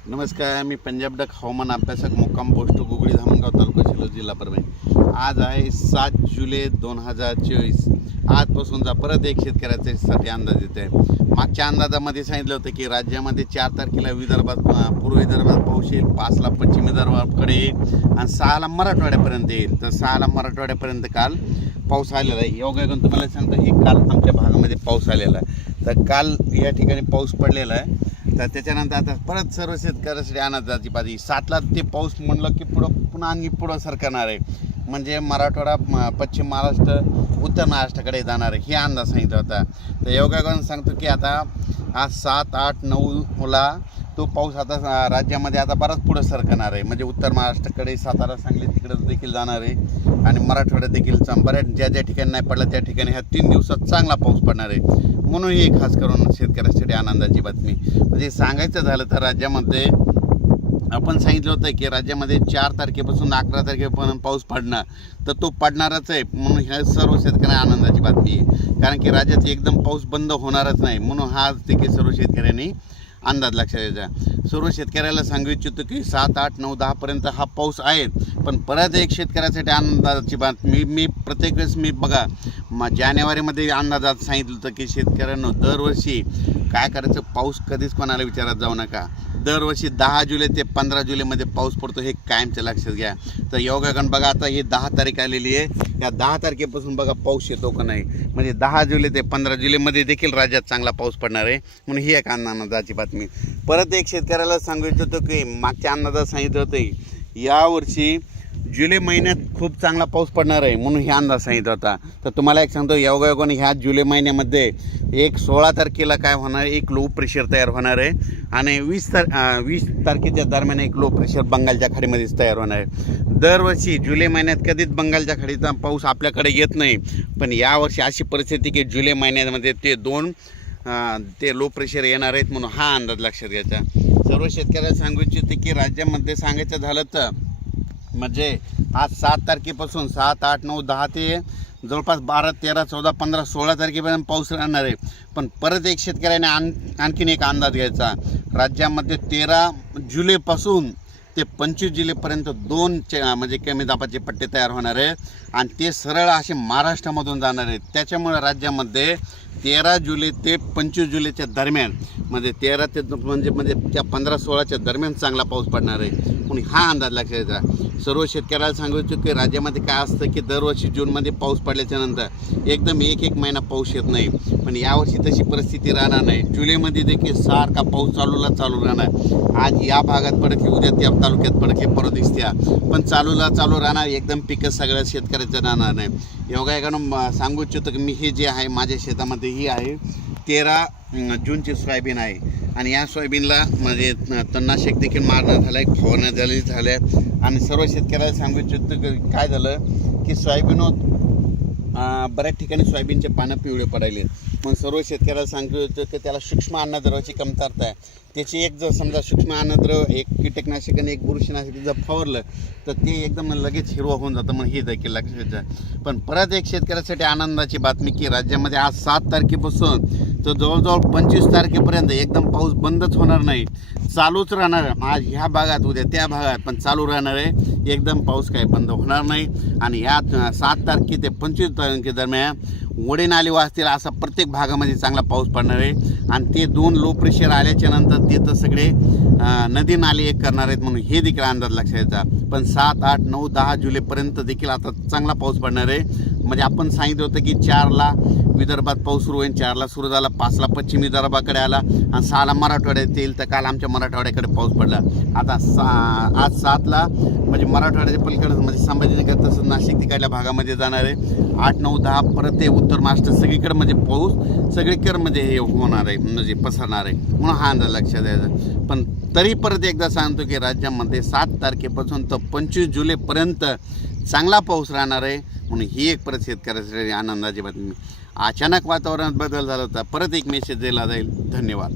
नमस्कार, मी पंजाब डक हवामान अभ्यासक मुक्काम पोस्ट गुगळी धामणगाव तालुका शिल्लोळ जिल्हा परभणी। आज आहे 7 जुलै 2024। आजपासूनचा परत एक शेतकऱ्यासाठी अंदाज येत आहे। मागच्या अंदाजामध्ये सांगितलं होतं की राज्यामध्ये 4 तारखेला विदर्भात पूर्व विदर्भात पाऊस येईल, 5ला पश्चिम विदर्भाकडे येईल आणि 6ला मराठवाड्यापर्यंत येईल। तर 6ला मराठवाड्यापर्यंत काल पाऊस आलेला आहे। योगायोगाने तुम्हाला सांगतो हे काल आमच्या भागामध्ये पाऊस आलेला आहे। तर काल या ठिकाणी पाऊस पडलेला आहे। तर त्याच्यानंतर आता परत सर्व शेतकऱ्यासाठी अंदाजाची बाजी 7ला ते पाऊस म्हणलं की पुन्हा आणि पुढं सरकणार आहे, म्हणजे मराठवाडा, पश्चिम महाराष्ट्र, उत्तर महाराष्ट्राकडे जाणार आहे, हे अंदाज सांगितला होता। तर योगायोगाने सांगतो की आता आज 7, 8, 9ला तो पाऊस आता राज्यामध्ये आता बराच पुढं सरकणार आहे, म्हणजे उत्तर महाराष्ट्राकडे, सातारा, सांगली तिकडं देखील जाणार आहे आणि मराठवाड्यात देखील बऱ्याच ज्या ठिकाणी नाही पडला त्या ठिकाणी ह्या 3 दिवसात चांगला पाऊस पडणार आहे। म्हणून ही खास करून शेतकऱ्यासाठी आनंदाची बातमी। म्हणजे सांगायचं झालं तर राज्यामध्ये आपण सांगितलं होतं की राज्यामध्ये 4 तारखेपासून 11 तारखेपर्यंत पाऊस पडणार, तर तो पडणारच आहे। म्हणून ह्या सर्व शेतकऱ्यांना आनंदाची बातमी आहे, कारण की राज्यात एकदम पाऊस बंद होणारच नाही। म्हणून हा देखील सर्व शेतकऱ्यांनी अंदाज लक्षात द्यायचा। सर्व शेतकऱ्याला सांगू इच्छितो की 7, 8, 9, 10पर्यंत हा पाऊस आहे। पण परत एक शेतकऱ्यासाठी आनंदाची बातमी, मी प्रत्येक वेळेस बघा जानेवारीमध्ये अंदाजात सांगितलं होतं की शेतकऱ्यांना दरवर्षी काय करायचं, पाऊस कधीच कोणाला विचारात जाऊ नका। दरवर्षी 10 जुलै ते 15 जुलैमध्ये पाऊस पडतो, हे कायमचं लक्षात घ्या। तर योगायोगाने बघा आता ही 10 तारीख आलेली आहे, या 10 तारखेपासून बघा पाऊस येतो का नाही, म्हणजे 10 जुलै ते 15 जुलैमध्ये देखील राज्यात चांगला पाऊस पडणार आहे। म्हणून ही एक आनंदाची बातमी। परत एक शेतकऱ्याला सांगू इच्छितो की मागच्या अंदाजात सांगितलं होतं यावर्षी जुलै महिन्यात खूप चांगला पाऊस पडणार आहे, म्हणून हे अंदाज सांगितला होता। तर तुम्हाला एक सांगतो योगायोगाने ह्या जुलै महिन्यामध्ये 16 तारखेला काय होणार आहे, एक लो प्रेशर तयार होणार आहे आणि 20 तारखेच्या दरम्यान एक लो प्रेशर बंगालच्या खाडीमध्येच तयार होणार आहे। दरवर्षी जुलै महिन्यात कधीच बंगालच्या खाडीचा पाऊस आपल्याकडे येत नाही, पण यावर्षी अशी परिस्थिती की जुलै महिन्यामध्ये ते लो प्रेशर येणार आहेत, म्हणून हा अंदाज लक्षात घ्यायचा। सर्व शेतकऱ्याला सांगू इच्छिते की राज्यामध्ये सांगायचं झालं तर म्हणजे आज 7 तारखेपासून 7, 8, 9, 10 ते जवळपास 12, 13, 14, 15, 16 तारखेपर्यंत पाऊस राहणार आहे। पण परत एक शेतकऱ्याने आणखीन एक अंदाज घ्यायचा, राज्यामध्ये 13 जुलैपासून ते 25 जुलैपर्यंत 2 म्हणजे कमी दाबाचे पट्टे तयार होणार आहे आणि ते सरळ असे महाराष्ट्रामधून जाणार आहेत। त्याच्यामुळे राज्यामध्ये 13 जुलै ते 25 जुलैच्या दरम्यान म्हणजे 13 ते म्हणजे त्या 15-16च्या दरम्यान चांगला पाऊस पडणार आहे, म्हणून हा अंदाज लक्षात घ्यायचा। सर्व शेतकऱ्याला सांगू इच्छितो की राज्यामध्ये काय असतं की दरवर्षी जूनमध्ये पाऊस पडल्याच्या नंतर एकदम एक महिना पाऊस येत नाही, पण यावर्षी तशी परिस्थिती राहणार नाही। जुलैमध्ये देखील सारखा पाऊस चालू राहणार। आज या भागात पडत, उद्या त्या तालुक्यात पडत, हे परत दिसत्या, पण चालू राहणार, एकदम पिकं सगळ्या शेतकऱ्याचं राहणार नाही। योगायोगानं सांगू इच्छितो की मी हे जे आहे माझ्या शेतामध्ये ही आहे 13 जूनची सोयाबीन आहे आणि या सोयाबीनला म्हणजे तणनाशक देखील मारणं झालं आहे, फवारण्या झाल्या आणि सर्व शेतकऱ्याला सांगू इच्छितो की काय झालं की बऱ्याच ठिकाणी सोयाबीनचे पानं पिवळे पडायले। मग सर्व शेतकऱ्याला सांगू इच्छितो की त्याला सूक्ष्म अन्नद्रव्याची कमतरता आहे। त्याची एक जर समजा सूक्ष्म अन्नद्रव्य, एक कीटकनाशक आणि एक बुरशीनाशक जर फवारलं तर ते एकदम लगेच हिरवं होऊन जातं, मग हे देखील लक्षात घ्यायचं। पण परत एक शेतकऱ्यासाठी आनंदाची बातमी की राज्यामध्ये आज 7 तारखेपासून तर जवळजवळ 25 तारखेपर्यंत एकदम पाऊस बंदच होणार नाही, चालूच राहणार। आज ह्या भागात, उद्या त्या भागात, पण चालू राहणार आहे, एकदम पाऊस काही बंद होणार नाही। आणि या 7 तारखे ते 25 तारखे दरम्यान ओढे नाले वाहतील असा प्रत्येक भागामध्ये चांगला पाऊस पडणार आहे आणि ते 2 लो प्रेशर आल्याच्या नंतर ते तर सगळे नदी नाले एक करणार आहेत, म्हणून हे देखील अंदाज लक्षात घ्यायचा। पण 7, 8, 9, 10 जुलैपर्यंत देखील आता चांगला पाऊस पडणार आहे। म्हणजे आपण सांगितलं होतं की 4ला विदर्भात पाऊस सुरू होईल, 4ला सुरू झाला, 5ला पश्चिम विदर्भाकडे आला आणि 6ला मराठवाड्यात येईल। तर काल आमच्या मराठवाड्याकडे पाऊस पडला। आता आज 7ला म्हणजे मराठवाड्याच्या पलीकडे म्हणजे संभाजीनगर तसंच नाशिक तिकडल्या भागामध्ये जाणार आहे। 8, 9, 10 परत ते उत्तर महाराष्ट्र सगळीकडे म्हणजे पाऊस सगळीकडे म्हणजे हे होणार आहे, म्हणजे पसरणार आहे, म्हणून हा अंदाज लक्षात द्यायचा। पण तरी परत एकदा सांगतो की राज्यामध्ये 7 तारखेपासून तर 25 जुलैपर्यंत चांगला पाऊस राहणार आहे, म्हणून ही एक परत शेतकऱ्यासाठी आनंदाची बातमी। अचानक वातावरणात बदल झाला होता, परत एक मेसेज दिला जाईल। धन्यवाद।